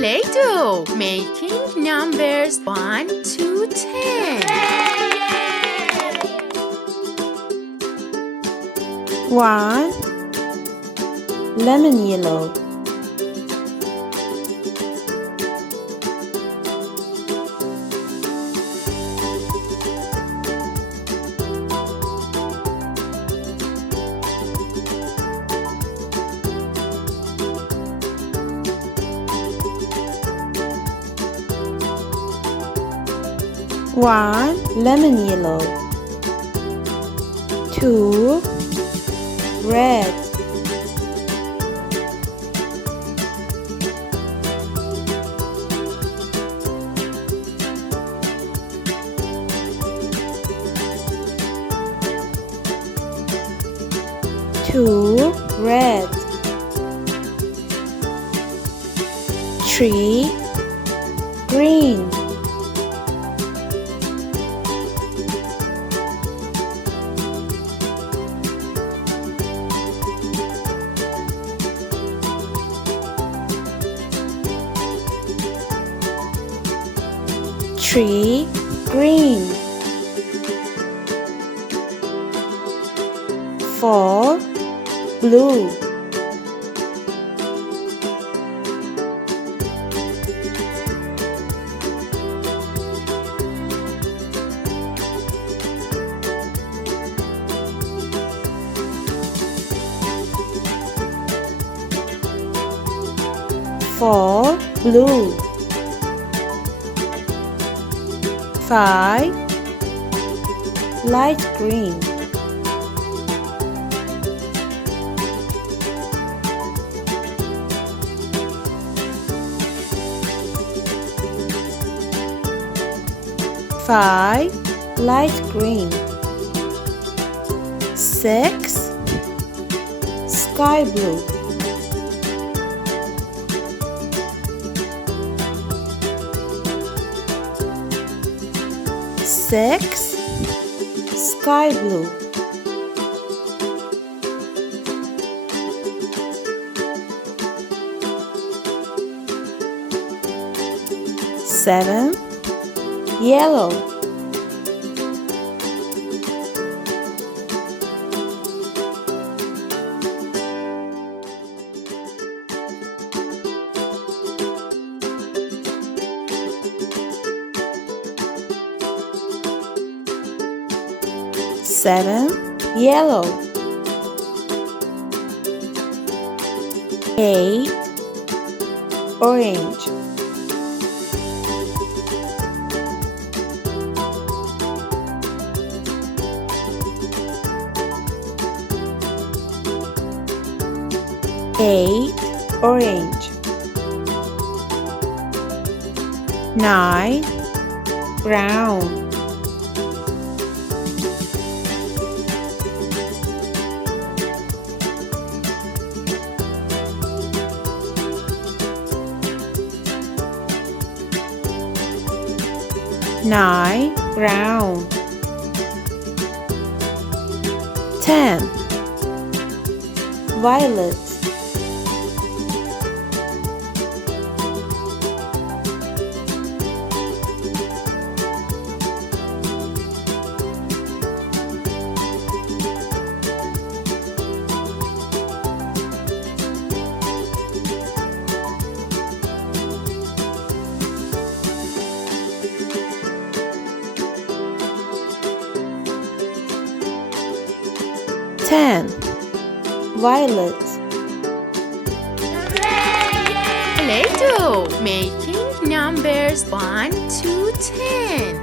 Play-Doh, making numbers 1 to 10. 1. Lemon yellow. 1. Lemon yellow. 2. Red. 2. Red. 3. Green. 3. Green. 4. Blue. 4. Blue. 5. Light green. 5. Light green. 6. Sky blue. 6. Sky blue. 7. Yellow. 7. Yellow. 8. Orange. 8. Orange. 9. Brown. 9. Brown. 10. Violet. 10. Violet. Play-Doh, making numbers 1 to 10.